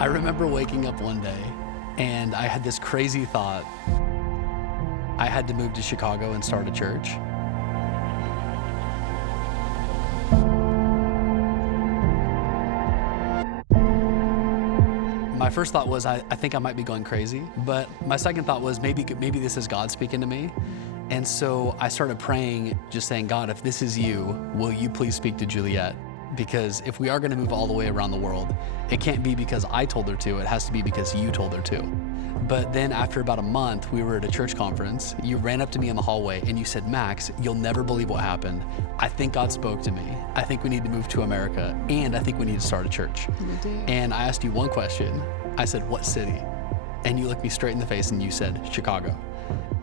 I remember waking up one day and I had this crazy thought. I had to move to Chicago and start a church. My first thought was, I think I might be going crazy, but my second thought was maybe this is God speaking to me. And so I started praying, just saying, God, if this is you, will you please speak to Juliet? Because if we are gonna move all the way around the world, it can't be because I told her to, it has to be because you told her to. But then after about a month, we were at a church conference. You ran up to me in the hallway and you said, Max, you'll never believe what happened. I think God spoke to me. I think we need to move to America, and I think we need to start a church. And I asked you one question. I said, what city? And you looked me straight in the face and you said, Chicago.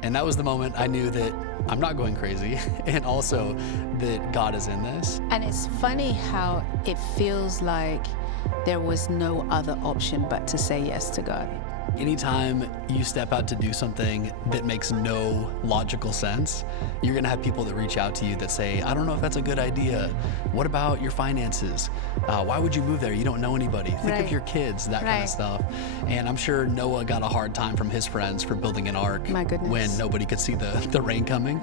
And that was the moment I knew that I'm not going crazy, and also that God is in this. And it's funny how it feels like there was no other option but to say yes to God. Anytime you step out to do something that makes no logical sense, you're gonna have people that reach out to you that say, I don't know if that's a good idea. What about your finances? Why would you move there? You don't know anybody. Think of your kids, that kind of stuff. And I'm sure Noah got a hard time from his friends for building an ark when nobody could see the rain coming.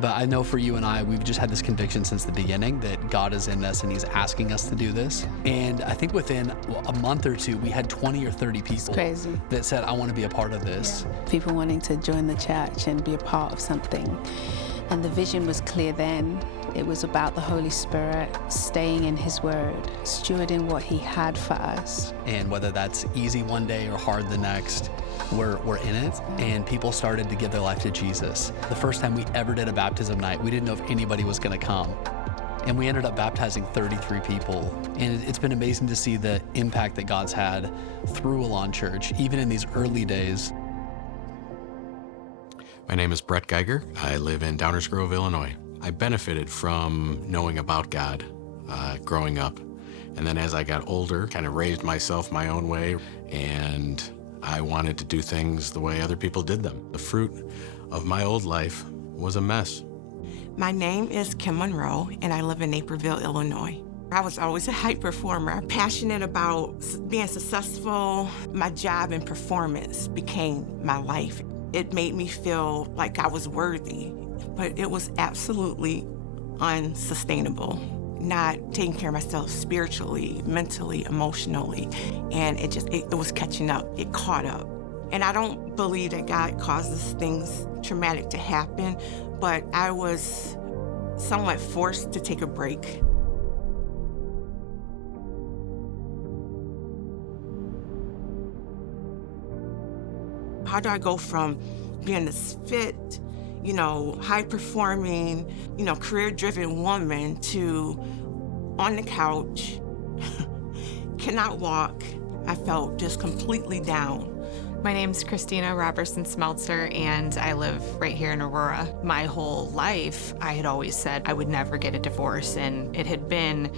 But I know for you and I, we've just had this conviction since the beginning that God is in us and he's asking us to do this. And I think within a month or two, we had 20 or 30 people that said, I want to be a part of this. People wanting to join the church and be a part of something. And the vision was clear then. It was about the Holy Spirit staying in his word, stewarding what he had for us. And whether that's easy one day or hard the next, we're in it. And people started to give their life to Jesus. The first time we ever did a baptism night, we didn't know if anybody was going to come. And we ended up baptizing 33 people. And it's been amazing to see the impact that God's had through Alain Church, even in these early days. My name is Brett Geiger. I live in Downers Grove, Illinois. I benefited from knowing about God growing up. And then as I got older, kind of raised myself my own way, and I wanted to do things the way other people did them. The fruit of my old life was a mess. My name is Kim Monroe, and I live in Naperville, Illinois. I was always a high performer, passionate about being successful. My job and performance became my life. It made me feel like I was worthy, but it was absolutely unsustainable. Not taking care of myself spiritually, mentally, emotionally, and it was catching up. It caught up. And I don't believe that God causes things traumatic to happen, but I was somewhat forced to take a break. How do I go from being this fit, high-performing, career-driven woman to on the couch, cannot walk? I felt just completely down. My name's Christina Robertson Smeltzer, and I live right here in Aurora. My whole life, I had always said I would never get a divorce, and it had been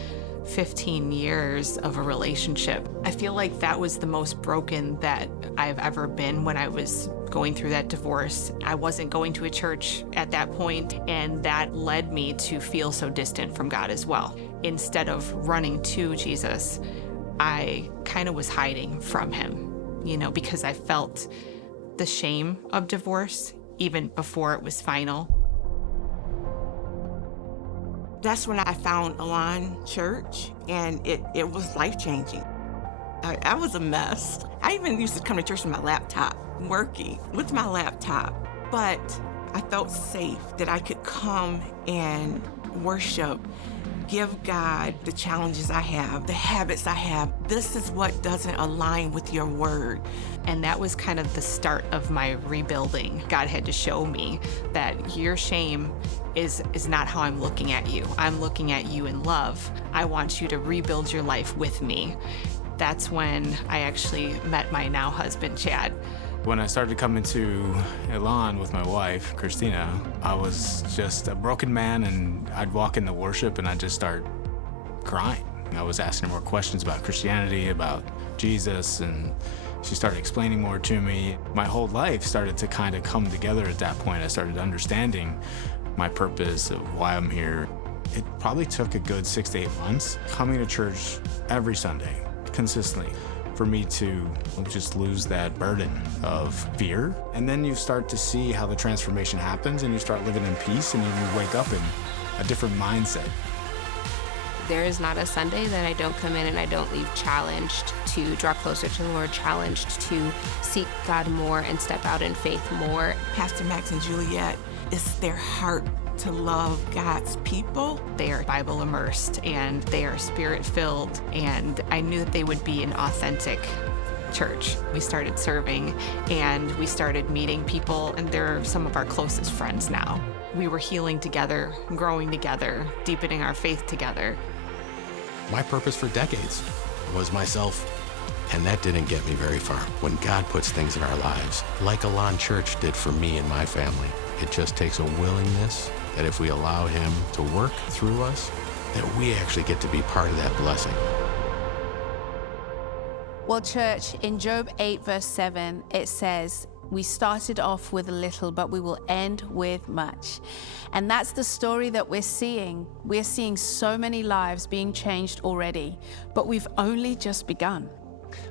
15 years of a relationship. I feel like that was the most broken that I've ever been when I was going through that divorce. I wasn't going to a church at that point, and that led me to feel so distant from God as well. Instead of running to Jesus, I kind of was hiding from him. Because I felt the shame of divorce even before it was final. That's when I found Alain Church, and it was life-changing. I was a mess. I even used to come to church with my laptop, working with my laptop, but I felt safe that I could come and worship, give God the challenges I have, the habits I have. This is what doesn't align with your word. And that was kind of the start of my rebuilding. God had to show me that your shame is not how I'm looking at you. I'm looking at you in love. I want you to rebuild your life with me. That's when I actually met my now husband, Chad. When I started coming to Alain with my wife, Christina, I was just a broken man, and I'd walk into worship and I'd just start crying. I was asking her more questions about Christianity, about Jesus, and she started explaining more to me. My whole life started to kind of come together at that point. I started understanding my purpose of why I'm here. It probably took a good 6 to 8 months coming to church every Sunday, consistently. for me to just lose that burden of fear. And then you start to see how the transformation happens, and you start living in peace, and you wake up in a different mindset. There is not a Sunday that I don't come in and I don't leave challenged to draw closer to the Lord, challenged to seek God more and step out in faith more. Pastor Max and Juliet, it's their heart to love God's people. They are Bible immersed and they are spirit filled, and I knew that they would be an authentic church. We started serving and we started meeting people, and they're some of our closest friends now. We were healing together, growing together, deepening our faith together. My purpose for decades was myself, and that didn't get me very far. When God puts things in our lives, like Alain Church did for me and my family, it just takes a willingness that if we allow him to work through us, that we actually get to be part of that blessing. Well, church, in Job 8, verse 7, it says, we started off with little, but we will end with much. And that's the story that we're seeing. We're seeing so many lives being changed already, but we've only just begun.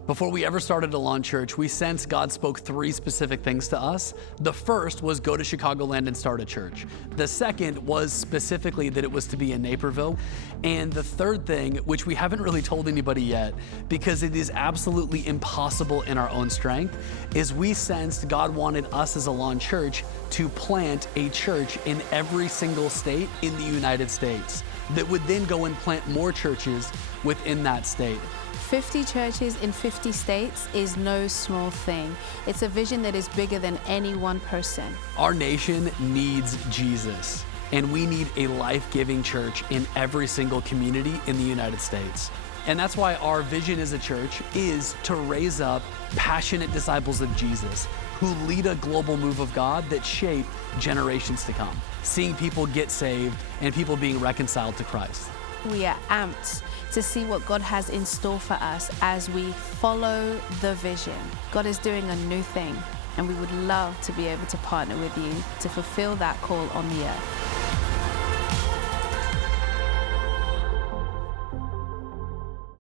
Before we ever started Alain Church, we sensed God spoke 3 specific things to us. The first was go to Chicagoland and start a church. The second was specifically that it was to be in Naperville. And the third thing, which we haven't really told anybody yet, because it is absolutely impossible in our own strength, is we sensed God wanted us as Alain Church to plant a church in every single state in the United States that would then go and plant more churches within that state. 50 churches in 50 states is no small thing. It's a vision that is bigger than any one person. Our nation needs Jesus, and we need a life-giving church in every single community in the United States. And that's why our vision as a church is to raise up passionate disciples of Jesus who lead a global move of God that shape generations to come, seeing people get saved and people being reconciled to Christ. We are amped to see what God has in store for us as we follow the vision. God is doing a new thing, and we would love to be able to partner with you to fulfill that call on the earth.